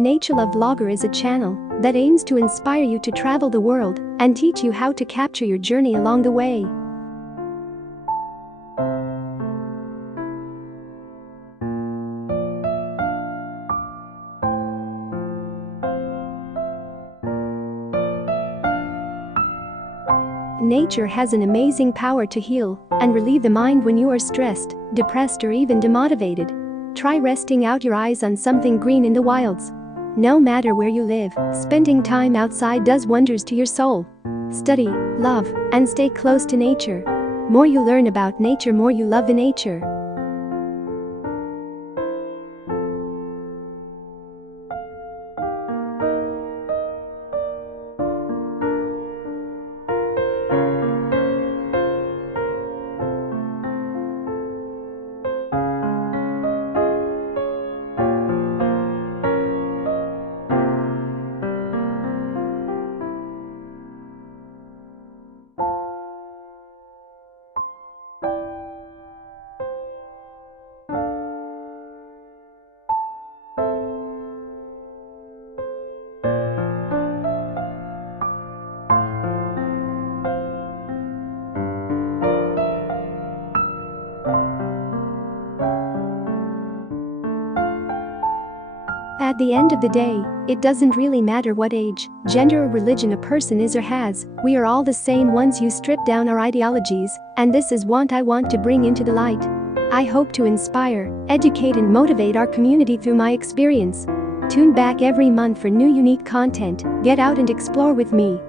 Nature Love Vlogger is a channel that aims to inspire you to travel the world and teach you how to capture your journey along the way. Nature has an amazing power to heal and relieve the mind when you are stressed, depressed, or even demotivated. Try resting out your eyes on something green in the wilds. No matter where you live, spending time outside does wonders to your soul. Study, love, and stay close to nature. More you learn about nature, more you love the nature. At the end of the day, it doesn't really matter what age, gender, or religion a person is or has. We are all the same once you strip down our ideologies, and this is what I want to bring into the light. I hope to inspire, educate, and motivate our community through my experience. Tune back every month for new unique content. Get out and explore with me.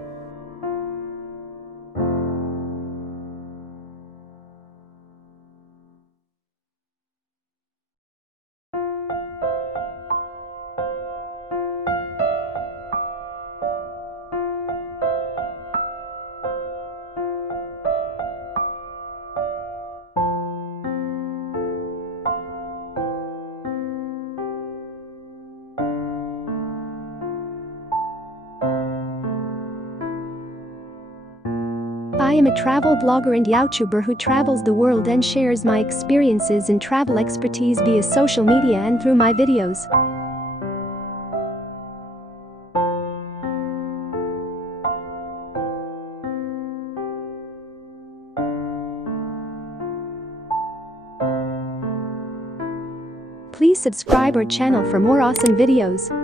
I am a travel blogger and YouTuber who travels the world and shares my experiences and travel expertise via social media and through my videos. Please subscribe our channel for more awesome videos.